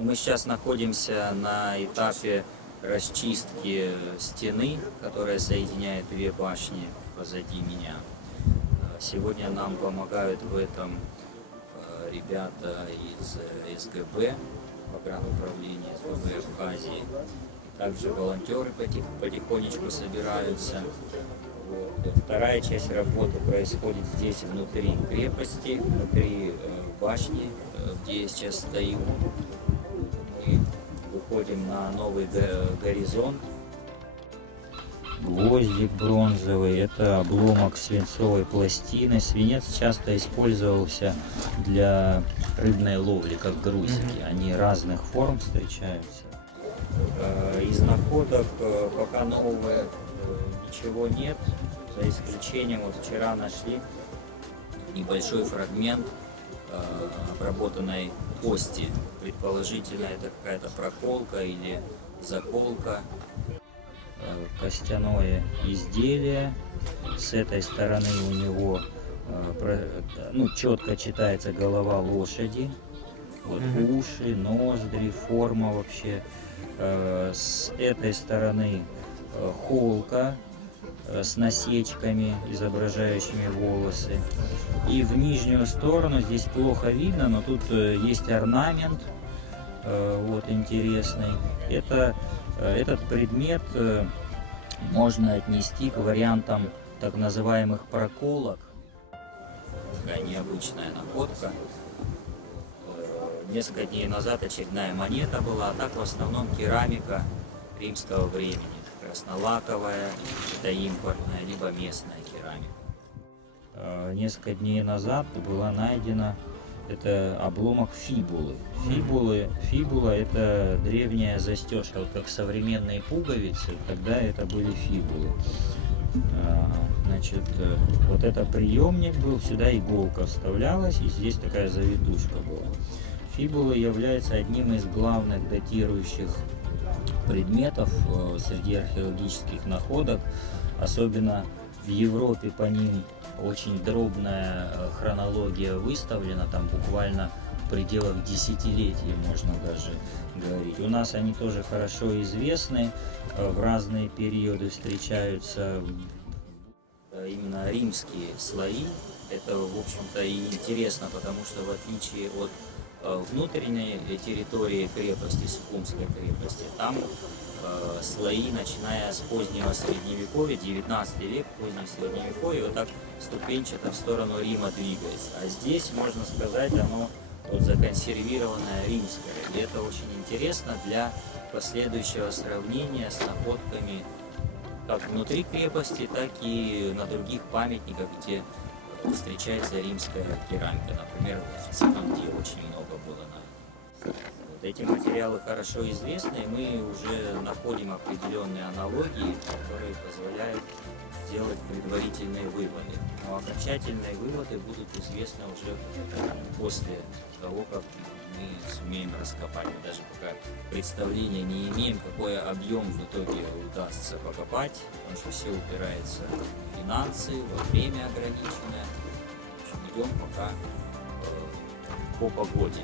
Мы сейчас находимся на этапе расчистки стены, которая соединяет две башни позади меня. Сегодня нам помогают в этом ребята из СГБ, погрануправления СГБ Абхазии. Также волонтеры потихонечку собираются. Вот. Вторая часть работы происходит здесь, внутри крепости, внутри башни, где я сейчас стою. Мы выходим на новый горизонт. Гвоздик бронзовый, это обломок свинцовой пластины. Свинец часто использовался для рыбной ловли, как грузики. Они разных форм встречаются. Из находок пока нового ничего нет, за исключением, вот вчера нашли небольшой фрагмент обработанной кости. Предположительно, это какая-то проколка или заколка. Костяное изделие. С этой стороны у него четко читается голова лошади. Вот, уши, ноздри, форма вообще. С этой стороны холка с насечками, изображающими волосы. И в нижнюю сторону, здесь плохо видно, но тут есть орнамент, вот, интересный. Этот предмет можно отнести к вариантам так называемых проколок. Такая необычная находка. Несколько дней назад очередная монета была, а так в основном керамика римского времени. Краснолаковая, это импортная, либо местная керамика. Несколько дней назад была найдена это обломок фибулы. Фибула это древняя застежка, вот как современные пуговицы, тогда это были фибулы. Значит, вот это приемник был, сюда иголка вставлялась, и здесь такая завитушка была. Фибула является одним из главных датирующих предметов среди археологических находок, особенно в Европе по ним очень дробная хронология выставлена, там буквально в пределах десятилетий можно даже говорить. У нас они тоже хорошо известны, в разные периоды встречаются именно римские слои. Это, в общем-то, и интересно, потому что в отличие от внутренней территории крепости, Сухумской крепости, там слои, начиная с позднего средневековья, 19 век, позднее средневековье, вот так ступенчато в сторону Рима двигается. А здесь, можно сказать, оно вот законсервированное римское. И это очень интересно для последующего сравнения с находками как внутри крепости, так и на других памятниках, где встречается римская керамика. Например, в Циманде очень много было найдено. Вот эти материалы хорошо известны, и мы уже находим определенные аналогии, которые позволяют сделать предварительные выводы. Но окончательные выводы будут известны уже после того, как мы сумеем раскопать. Мы даже пока представления не имеем, какой объем в итоге удастся покопать, потому что все упирается в финансы, во время ограниченное. В общем, идем пока по погоде.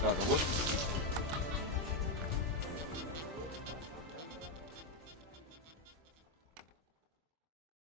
Так, вот